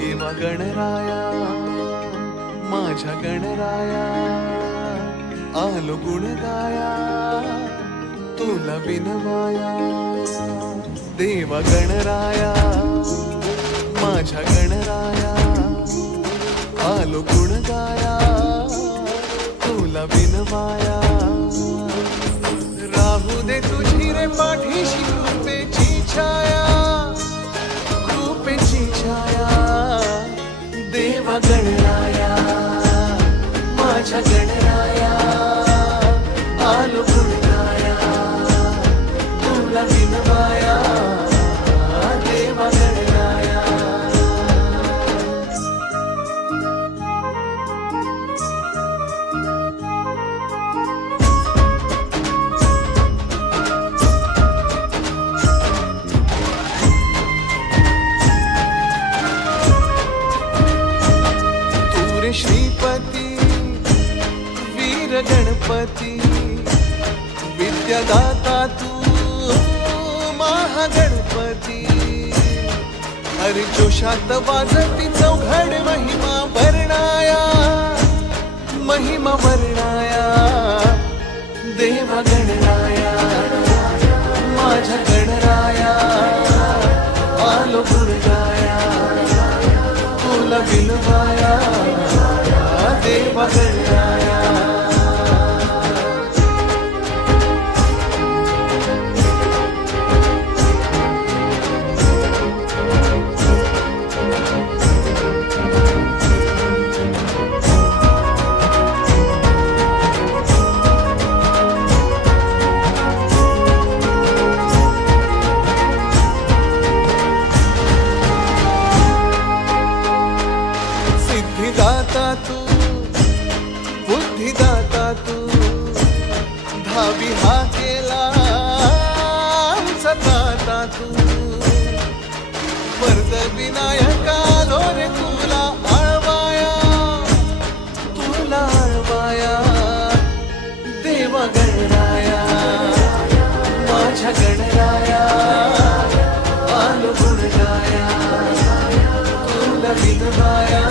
देवा गणराया माझ्या गणराया आलो गुण गाया तुला विनवाया देवा गणराया माझ्या गणराया आलो गुण गाया तुला विनवाया राहू दे तुझी रे पाठीशी कृपेची छाया कृपेची छाया देवा गणराया माझ्या गणराया आलो गुण गाया तुला विनवाया देवा गणराया श्रीपती वीर गणपती विद्यादाता तू महागणपती हरी जोशात वाजती चौघड महिमा वर्णाया देवा गणराया माझ्या गणराया आलो गुण गाया तुला विनवाया देवा गणराया सिद्धिदाता तू बुद्धिदाता तू धावी हा केला सताता तू वरद विनायका लो रे तुला आळवाया देवा गणराया माझ्या गणराया आलो गुण गाया तुला विनवाया